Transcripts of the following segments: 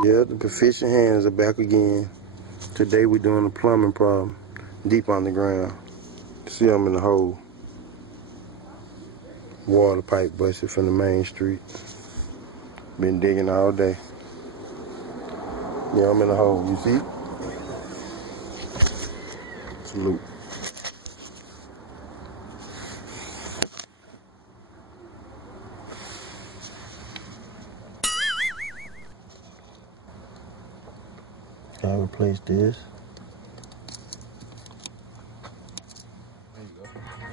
Yeah, the proficient hands are back again. Today we're doing a plumbing problem deep underground. See, I'm in the hole. Water pipe busted from the main street. Been digging all day. Yeah, I'm in the hole. You see? Salute. Gotta replace this.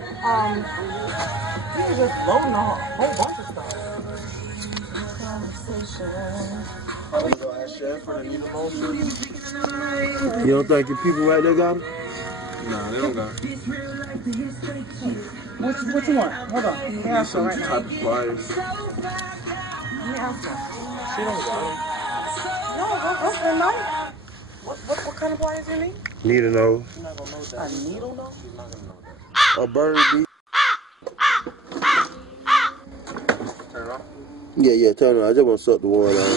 You can just loading a whole bunch of stuff. You don't think your people right there got it? Nah, they don't got it. What you want? Hold on. Let me ask her right now. Type of pliers. Let me ask her. She don't got it. No, okay, no. What kind of pliers you need? Needle nose. She's not gonna know that. A needle nose? She's not gonna know that. A bird beat. Turn it off. Yeah, turn it on. I just want to suck the water out.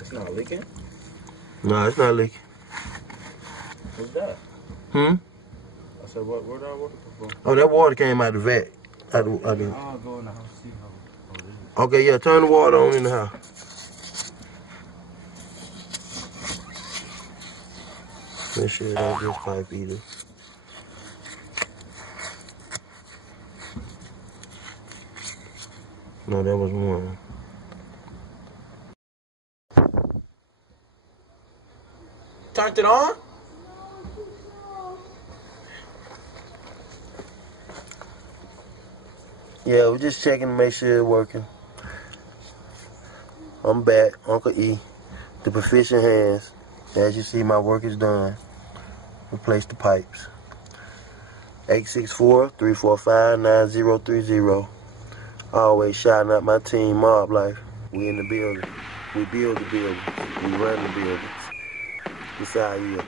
It's not leaking? No, it's not leaking. What's that? Hmm? I said, where did I work before? Oh, that water came out the vat. I'll go in the house, see how it is. Okay, yeah, turn the water on in the house. Make sure it ain't this pipe either. No, that was one. Turned it on? Yeah, we're just checking to make sure it's working. I'm back, Uncle E, the proficient hands. As you see, my work is done. Replace the pipes. 864-345-9030. Always shouting out my team, Mob Life. We in the building. We build the building. We run the buildings. Beside you.